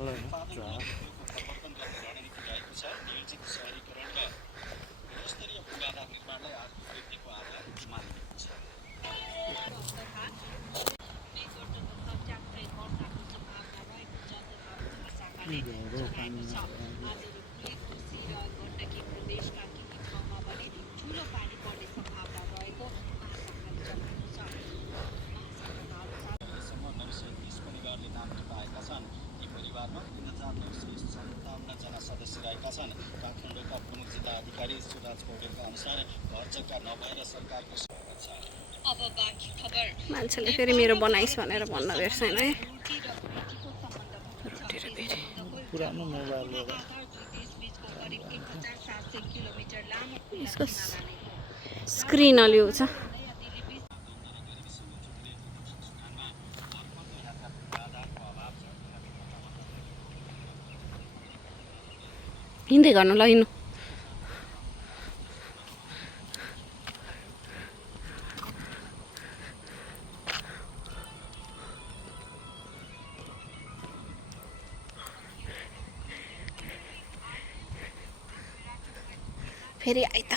परिवर्तन गर्ने रणनीति रहेको छ। नियोजित शहरीकरण र गुणस्तरीय पूर्वाधार निर्माणलाई आर्थिक वृद्धिको आधार मानिएको छ। काठमाडौँका प्रमुख जिल्ला अधिकारी सुराज पौडेलका अनुसार घर जग्गा नभएर सरकारको मान्छेले फेरि मेरो बनाइस् भनेर भन्न बिर्सेन है। पुरानो मोबाइल हो यसको स्क्रिन अलि छ। हिँड्दै गर्नु ल हिँड्नु। फेरि आइ त